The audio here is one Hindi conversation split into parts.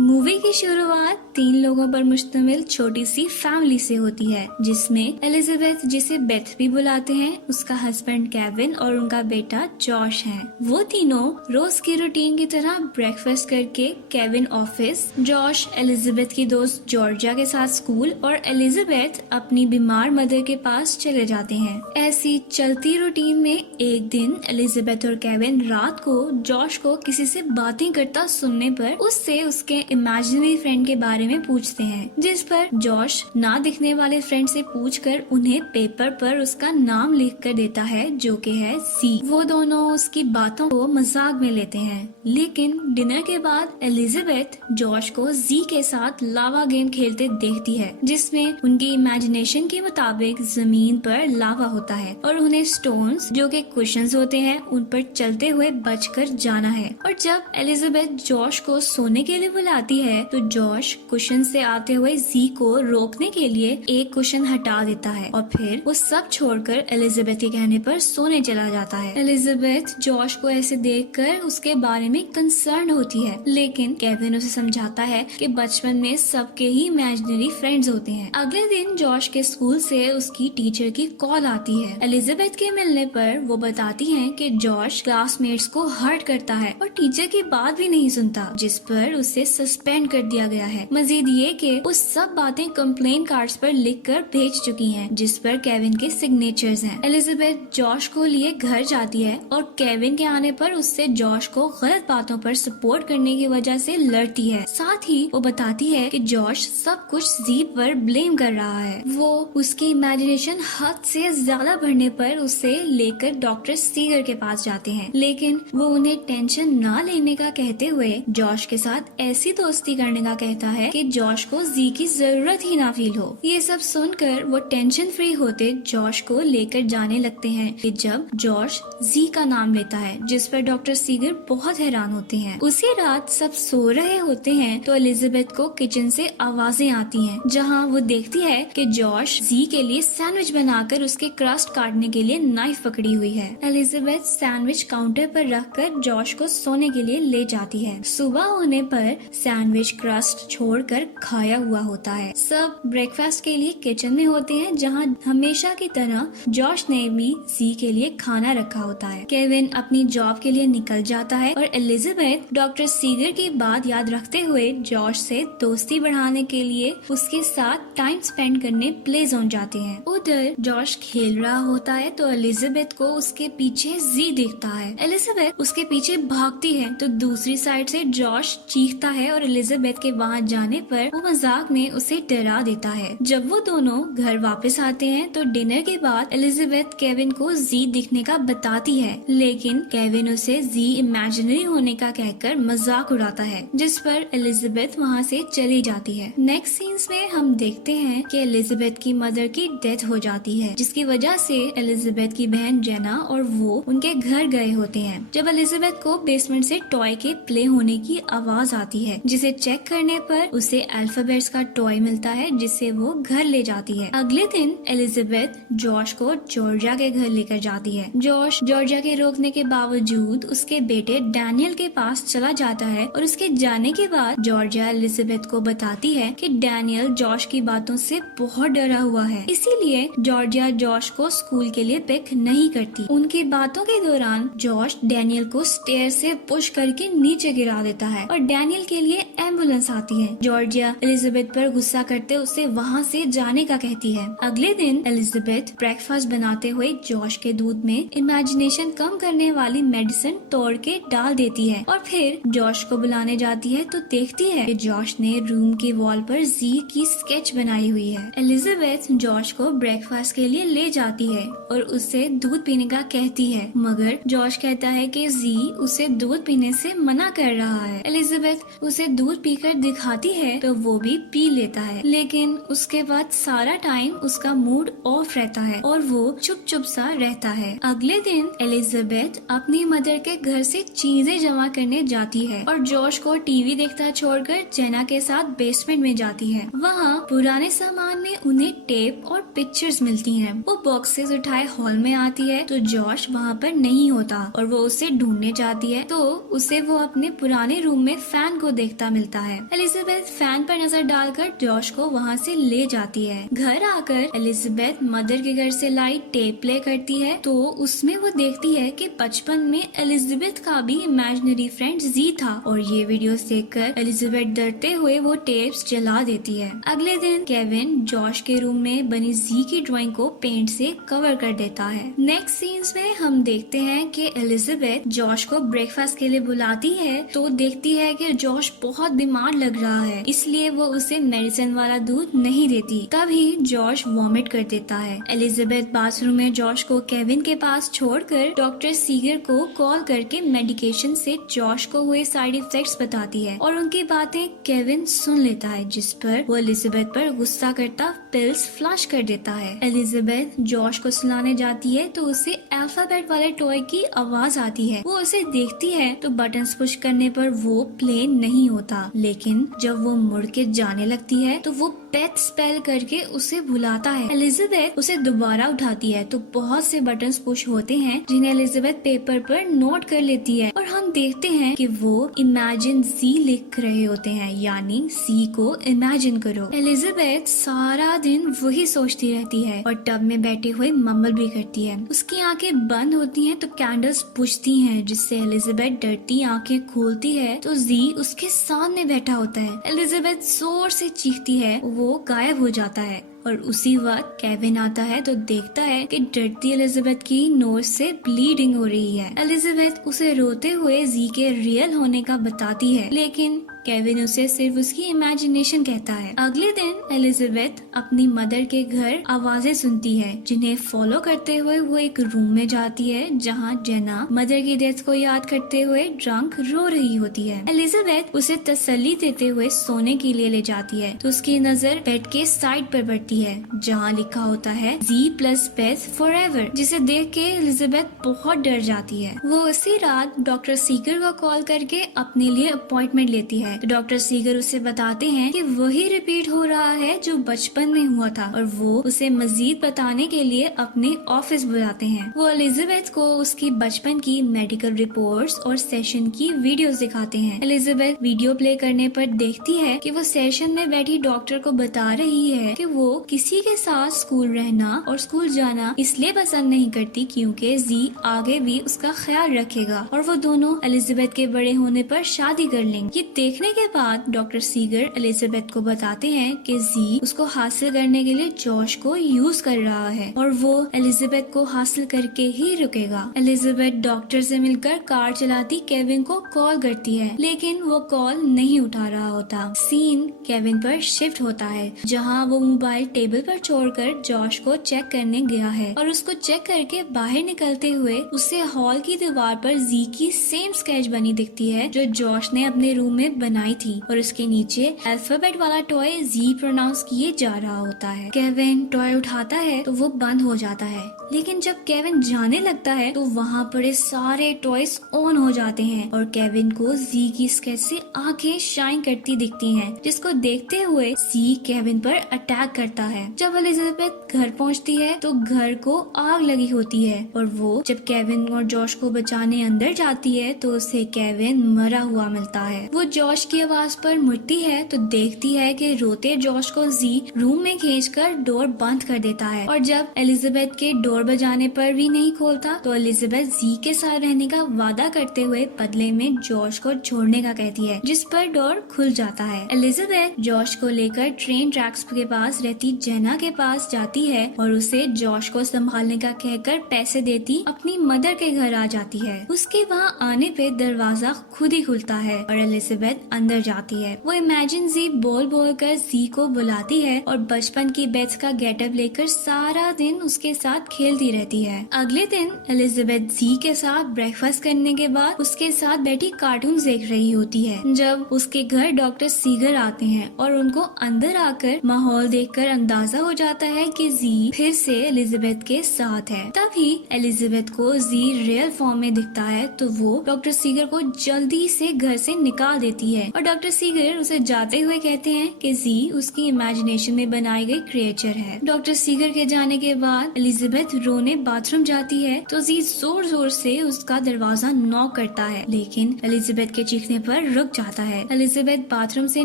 मूवी की शुरुआत 3 लोगों पर मुश्तमिल छोटी सी फैमिली से होती है, जिसमें एलिजाबेथ, जिसे बेथ भी बुलाते हैं, उसका हस्बैंड केविन और उनका बेटा जॉश है। वो तीनों रोज की रूटीन की तरह ब्रेकफास्ट करके केविन ऑफिस, जॉश एलिजाबेथ की दोस्त जॉर्जिया के साथ स्कूल और एलिजाबेथ अपनी बीमार मदर के पास चले जाते हैं। ऐसी चलती रूटीन में एक दिन एलिजाबेथ और केविन रात को जॉश को किसी से बातें करता सुनने पर उससे उसके इमेजिनरी फ्रेंड के बारे में पूछते हैं, जिस पर जॉश ना दिखने वाले फ्रेंड से पूछकर उन्हें पेपर पर उसका नाम लिख कर देता है, जो कि है सी। वो दोनों उसकी बातों को मजाक में लेते हैं, लेकिन डिनर के बाद एलिजाबेथ जॉश को जी के साथ लावा गेम खेलते देखती है, जिसमें उनकी इमेजिनेशन के मुताबिक जमीन पर लावा होता है और उन्हें स्टोन्स, जो कि कुशन्स होते हैं, उन पर चलते हुए बचकर जाना है। और जब एलिजाबेथ जॉश को सोने के लिए बुलाती है तो जॉश कुशन से आते हुए जी को रोकने के लिए एक कुशन हटा देता है और फिर वो सब छोड़कर एलिजाबेथ के कहने पर सोने चला जाता है। एलिजाबेथ जॉश को ऐसे देखकर उसके बारे में कंसर्न होती है, लेकिन केविन उसे समझाता है कि बचपन में सबके ही इमेजिनरी फ्रेंड्स होते हैं। अगले दिन जॉश के स्कूल से उसकी टीचर की कॉल आती है। एलिजाबेथ के मिलने पर वो बताती है कि जॉश क्लासमेट्स को हर्ट करता है और टीचर की बात भी नहीं सुनता, जिस पर उसे सस्पेंड कर दिया गया है। मजीद ये कि वो सब बातें कंप्लेन कार्ड्स पर लिखकर भेज चुकी हैं, जिस पर केविन के सिग्नेचर्स हैं। एलिजाबेथ जॉश को लिए घर जाती है और केविन के आने पर उससे जॉश को गलत बातों पर सपोर्ट करने की वजह से लड़ती है। साथ ही वो बताती है कि जॉश सब कुछ जी पर ब्लेम कर रहा है। वो उसकी इमेजिनेशन हद से ज्यादा बढ़ने पर उसे लेकर डॉक्टर सीगर के पास जाते हैं, लेकिन वो उन्हें टेंशन ना लेने का कहते हुए जॉश के साथ ऐसी दोस्ती करने का कहता है कि जॉश को जी की जरूरत ही ना फील हो। ये सब सुनकर वो टेंशन फ्री होते जॉश को लेकर जाने लगते हैं कि जब जॉश जी का नाम लेता है, जिस पर डॉक्टर सीगर बहुत हैरान होते हैं। उसी रात सब सो रहे होते हैं तो एलिजाबेथ को किचन से आवाजें आती हैं, जहां वो देखती है कि जॉश जी के लिए सैंडविच बनाकर उसके क्रस्ट काटने के लिए नाइफ पकड़ी हुई है। एलिजाबेथ सैंडविच काउंटर पर रखकर जॉश को सोने के लिए ले जाती है। सुबह होने पर सैंडविच क्रस्ट छोड़कर खाया हुआ होता है। सब ब्रेकफास्ट के लिए किचन में होते हैं, जहां हमेशा की तरह जॉश ने भी जी के लिए खाना रखा होता है। केविन अपनी जॉब के लिए निकल जाता है और एलिजाबेथ डॉक्टर सीगर की बात याद रखते हुए जॉश से दोस्ती बढ़ाने के लिए उसके साथ टाइम स्पेंड करने प्ले जोन जाते हैं। उधर जॉश खेल रहा होता है तो एलिजाबेथ को उसके पीछे जी दिखता है। एलिजाबेथ उसके पीछे भागती है तो दूसरी साइड से जॉश चीखता है और एलिजाबेथ के वहाँ जाने पर वो मजाक में उसे डरा देता है। जब वो दोनों घर वापस आते हैं तो डिनर के बाद एलिजाबेथ केविन को जी दिखने का बताती है, लेकिन केविन उसे जी इमेजिनरी होने का कहकर मजाक उड़ाता है, जिस पर एलिजाबेथ वहाँ से चली जाती है। नेक्स्ट सीन्स में हम देखते हैं कि एलिजाबेथ की मदर की डेथ हो जाती है, जिसकी वजह से एलिजाबेथ की बहन जेना और वो उनके घर गए होते हैं। जब एलिजाबेथ को बेसमेंट से टॉय के प्ले होने की आवाज आती है, जिसे चेक करने पर उसे अल्फाबेट्स का टॉय मिलता है, जिसे वो घर ले जाती है। अगले दिन एलिजाबेथ जॉश को जॉर्जिया के घर लेकर जाती है। जॉश जॉर्जिया के रोकने के बावजूद उसके बेटे डैनियल के पास चला जाता है और उसके जाने के बाद जॉर्जिया एलिजाबेथ को बताती है कि डैनियल जॉश की बातों से बहुत डरा हुआ है, इसीलिए जॉर्जिया जॉश को स्कूल के लिए पिक नहीं करती। उनकी बातों के दौरान जॉश डैनियल को स्टेयर से पुश करके नीचे गिरा देता है और डैनियल के लिए एम्बुलेंस आती है। जॉर्जिया एलिजाबेथ पर गुस्सा करते उसे वहाँ से जाने का कहती है। अगले दिन एलिजाबेथ ब्रेकफास्ट बनाते हुए जॉश के दूध में इमेजिनेशन कम करने वाली मेडिसिन तोड़ के डाल देती है और फिर जॉश को बुलाने जाती है तो देखती है कि जॉश ने रूम की वॉल पर जी की स्केच बनाई हुई है। एलिजाबेथ जॉश को ब्रेकफास्ट के लिए ले जाती है और उससे दूध पीने का कहती है, मगर जॉश कहता है कि जी उसे दूध पीने से मना कर रहा है। एलिजाबेथ उसे दूध पीकर दिखाती है तो वो भी पी लेता है, लेकिन उसके बाद सारा टाइम उसका मूड ऑफ रहता है और वो चुप चुप सा रहता है। अगले दिन एलिजाबेथ अपनी मदर के घर से चीजें जमा करने जाती है और जॉश को टीवी देखता छोड़कर जेना के साथ बेसमेंट में जाती है। वहाँ पुराने सामान में उन्हें टेप और पिक्चर्स मिलती हैं। वो बॉक्सेस उठाए हॉल में आती है तो जॉश वहाँ पर नहीं होता और वो उसे ढूंढने जाती है तो उसे वो अपने पुराने रूम में फैन को देख देखता मिलता है। एलिजाबेथ फैन पर नजर डालकर जॉश को वहाँ से ले जाती है। घर आकर एलिजाबेथ मदर के घर से लाई टेप प्ले करती है तो उसमें वो देखती है कि बचपन में एलिजाबेथ का भी इमेजिनरी फ्रेंड जी था और ये वीडियोस देखकर एलिजाबेथ डरते हुए वो टेप्स जला देती है। अगले दिन केविन जॉश के रूम में बनी जी की ड्राइंग को पेंट से कवर कर देता है। नेक्स्ट सीन्स में हम देखते हैं कि एलिजाबेथ जॉश को ब्रेकफास्ट के लिए बुलाती है तो देखती है कि जॉश बहुत बीमार लग रहा है, इसलिए वो उसे मेडिसिन वाला दूध नहीं देती। तभी जॉश वॉमिट कर देता है। एलिजाबेथ बाथरूम में जॉश को केविन के पास छोड़कर डॉक्टर सीगर को कॉल करके मेडिकेशन से जॉश को हुए साइड इफेक्ट्स बताती है और उनकी बातें केविन सुन लेता है, जिस पर वो एलिजाबेथ पर गुस्सा करता पिल्स फ्लश कर देता है। एलिजाबेथ जॉश को सुलाने जाती है तो उसे अल्फाबेट वाले टॉय की आवाज आती है। वो उसे देखती है तो बटन्स पुश करने पर वो प्ले नहीं होता, लेकिन जब वो मुड़ के जाने लगती है तो वो पेट स्पेल करके उसे बुलाता है। एलिजाबेथ उसे दोबारा उठाती है तो बहुत से बटन्स पुश होते हैं जिन्हें एलिजाबेथ पेपर पर नोट कर लेती है और हम देखते हैं कि वो इमेजिन जी लिख रहे होते हैं, यानी सी को इमेजिन करो। एलिजाबेथ सारा दिन वही सोचती रहती है और टब में बैठे हुए मम्बल भी करती है। उसकी आंखें बंद होती हैं तो कैंडल्स बुझती हैं, जिससे एलिजाबेथ डरती आंखें खोलती है तो जी उसके सामने बैठा होता है। एलिजाबेथ जोर से चीखती है, वो गायब हो जाता है और उसी वक्त केविन आता है तो देखता है कि डरती एलिजाबेथ की नोज से ब्लीडिंग हो रही है। एलिजाबेथ उसे रोते हुए जी के रियल होने का बताती है, लेकिन केविन उसे सिर्फ उसकी इमेजिनेशन कहता है। अगले दिन एलिजाबेथ अपनी मदर के घर आवाजें सुनती है, जिन्हें फॉलो करते हुए वो एक रूम में जाती है जहां जेना मदर की डेथ को याद करते हुए ड्रंक रो रही होती है। एलिजाबेथ उसे तसल्ली देते हुए सोने के लिए ले जाती है तो उसकी नजर बेड के साइड पर पड़ती है जहां लिखा होता है जी प्लस बेथ फॉर एवर, जिसे देख के एलिजाबेथ बहुत डर जाती है। वो उसी रात डॉक्टर सीगर को कॉल करके अपने लिए अपॉइंटमेंट लेती है तो डॉक्टर सीगर उसे बताते हैं कि वही रिपीट हो रहा है जो बचपन में हुआ था और वो उसे मजीद बताने के लिए अपने ऑफिस बुलाते हैं। वो एलिजाबेथ को उसकी बचपन की मेडिकल रिपोर्ट्स और सेशन की वीडियोस दिखाते हैं। एलिजाबेथ वीडियो प्ले करने पर देखती है कि वो सेशन में बैठी डॉक्टर को बता रही है कि वो किसी के साथ स्कूल रहना और स्कूल जाना इसलिए पसंद नहीं करती क्योंकि जी आगे भी उसका ख्याल रखेगा और वो दोनों एलिजाबेथ के बड़े होने पर शादी कर लेंगे। ये देखने के बाद डॉक्टर सीगर एलिजाबेथ को बताते हैं कि जी उसको हासिल करने के लिए जॉश को यूज कर रहा है और वो एलिजाबेथ को हासिल करके ही रुकेगा। एलिजाबेथ डॉक्टर से मिलकर कार चलाती केविन को कॉल करती है, लेकिन वो कॉल नहीं उठा रहा होता। सीन केविन पर शिफ्ट होता है जहाँ वो मोबाइल टेबल पर छोड़कर जॉश को चेक करने गया है और उसको चेक करके बाहर निकलते हुए उसे हॉल की दीवार पर जी की सेम स्केच बनी दिखती है जो जॉश ने अपने रूम में बनाई थी और उसके नीचे अल्फाबेट वाला टॉय जी प्रोनाउंस किए जा रहा होता है। केविन टॉय उठाता है तो वो बंद हो जाता है, लेकिन जब केविन जाने लगता है तो वहाँ पड़े सारे टॉयज ऑन हो जाते हैं और केविन को जी की स्केच से आंखें शाइन करती दिखती हैं, जिसको देखते हुए जी केविन पर अटैक करता है। जब एलिजाबेथ घर पहुँचती है तो घर को आग लगी होती है और वो जब केविन और जॉश को बचाने अंदर जाती है तो उसे केविन मरा हुआ मिलता है। वो जॉश की आवाज पर मुड़ती है तो देखती है कि रोते जॉश को जी रूम में खींचकर डोर बंद कर देता है और जब एलिजाबेथ के डोर बजाने पर भी नहीं खोलता तो एलिजाबेथ जी के साथ रहने का वादा करते हुए बदले में जॉश को छोड़ने का कहती है, जिस पर डोर खुल जाता है। एलिजाबेथ जॉश को लेकर ट्रेन ट्रैक्स के पास रहती जेना के पास जाती है और उसे जॉश को संभालने का कहकर पैसे देती अपनी मदर के घर आ जाती है। उसके वहाँ आने पे दरवाजा खुद ही खुलता है और एलिजाबेथ अंदर जाती है। वो इमेजिन जी बोल बोल कर जी को बुलाती है और बचपन की बेथ का गेटअप लेकर सारा दिन उसके साथ खेलती रहती है। अगले दिन एलिजाबेथ जी के साथ ब्रेकफास्ट करने के बाद उसके साथ बैठी कार्टून देख रही होती है जब उसके घर डॉक्टर सीगर आते हैं और उनको अंदर आकर माहौल देखकर अंदाजा हो जाता है कि जी फिर से एलिजाबेथ के साथ है। तभी एलिजाबेथ को जी रियल फॉर्म में दिखता है तो वो डॉक्टर सीगर को जल्दी से घर से निकाल देती है है और डॉक्टर सीगर उसे जाते हुए कहते हैं कि जी उसकी इमेजिनेशन में बनाई गई क्रिएचर है। डॉक्टर सीगर के जाने के बाद एलिजाबेथ रोने बाथरूम जाती है तो जी जोर जोर से उसका दरवाजा नॉक करता है, लेकिन एलिजाबेथ के चीखने पर रुक जाता है। एलिजाबेथ बाथरूम से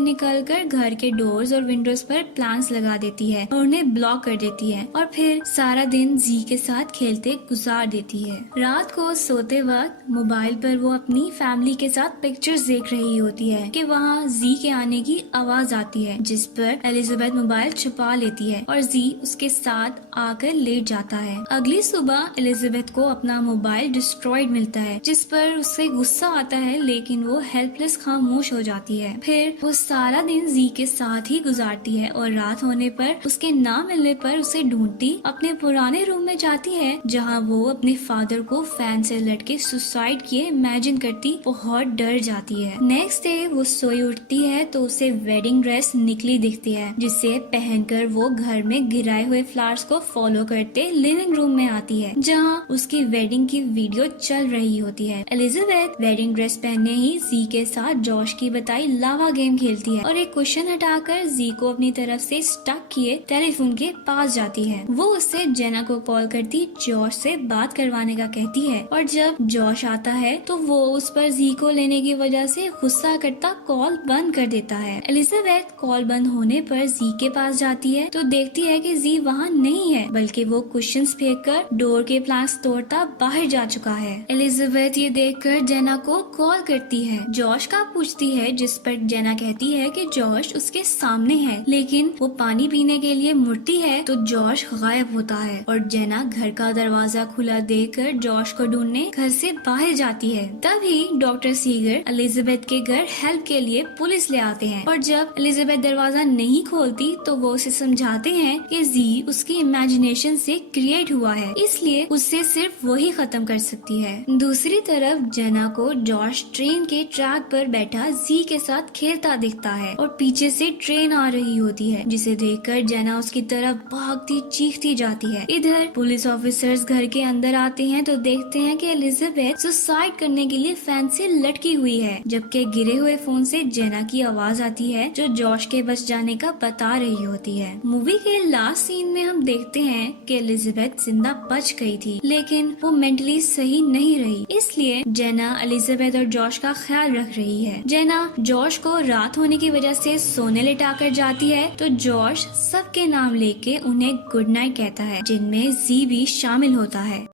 निकलकर घर के डोर्स और विंडोज पर प्लांट्स लगा देती है और उन्हें ब्लॉक कर देती है और फिर सारा दिन जी के साथ खेलते गुजार देती है। रात को सोते वक्त मोबाइल पर वो अपनी फैमिली के साथ पिक्चर्स देख रही होती है कि वहाँ जी के आने की आवाज आती है, जिस पर एलिजाबेथ मोबाइल छुपा लेती है और जी उसके साथ आकर लेट जाता है। अगली सुबह एलिजाबेथ को अपना मोबाइल डिस्ट्रॉयड मिलता है, जिस पर उसे गुस्सा आता है, लेकिन वो हेल्पलेस खामोश हो जाती है। फिर वो सारा दिन जी के साथ ही गुजारती है और रात होने पर उसके ना मिलने पर उसे ढूंढती अपने पुराने रूम में जाती है, जहाँ वो अपने फादर को फैन से लटके सुसाइड किए इमेजिन करती बहुत डर जाती है। नेक्स्ट डे वो सोई उठती है तो उसे वेडिंग ड्रेस निकली दिखती है, जिसे पहनकर वो घर में गिराए हुए फ्लावर्स को फॉलो करते लिविंग रूम में आती है, जहाँ उसकी वेडिंग की वीडियो चल रही होती है। एलिजाबेथ वेडिंग ड्रेस पहनने ही जी के साथ जॉश की बताई लावा गेम खेलती है और एक क्वेश्चन हटाकर जी को अपनी तरफ से स्टक किए टेलीफोन के पास जाती है। वो उससे जेना को कॉल करती जॉश से बात करवाने का कहती है और जब जॉश आता है तो वो उस पर जी को लेने की वजह से गुस्सा करता कॉल बंद कर देता है। एलिजाबेथ कॉल बंद होने पर जी के पास जाती है तो देखती है कि जी वहाँ नहीं है, बल्कि वो कुशन्स फेंककर डोर के प्लांट्स तोड़ता बाहर जा चुका है। एलिजाबेथ ये देखकर जेना को कॉल करती है, जॉश का पूछती है, जिस पर जेना कहती है कि जॉश उसके सामने है, लेकिन वो पानी पीने के लिए मुड़ती है तो जॉश गायब होता है और जेना घर का दरवाजा खुला देखकर जॉश को ढूंढने घर से बाहर जाती है। तभी डॉक्टर सीगर एलिजाबेथ के घर हेल्प के लिए पुलिस ले आते हैं और जब एलिजाबेथ दरवाजा नहीं खोलती तो वो उसे समझाते हैं कि जी उसकी इमेजिनेशन से क्रिएट हुआ है, इसलिए उससे सिर्फ वही खत्म कर सकती है। दूसरी तरफ जेना को जॉश ट्रेन के ट्रैक पर बैठा जी के साथ खेलता दिखता है और पीछे से ट्रेन आ रही होती है, जिसे देखकर जेना उसकी तरफ भागती चीखती जाती है। इधर पुलिस ऑफिसर्स घर के अंदर आते हैं तो देखते हैं कि एलिजाबेथ सुसाइड करने के लिए फैन से लटकी हुई है, जबकि गिरे हुए फोन से जेना की आवाज आती है जो जॉश के बच जाने का बता रही होती है। मूवी के लास्ट सीन में हम देखते हैं कि एलिजाबेथ जिंदा बच गई थी, लेकिन वो मेंटली सही नहीं रही, इसलिए जेना एलिजाबेथ और जॉश का ख्याल रख रही है। जेना जॉश को रात होने की वजह से सोने लिटाकर जाती है तो जॉश सबके नाम लेके उन्हें गुड नाइट कहता है, जिनमें जी भी शामिल होता है।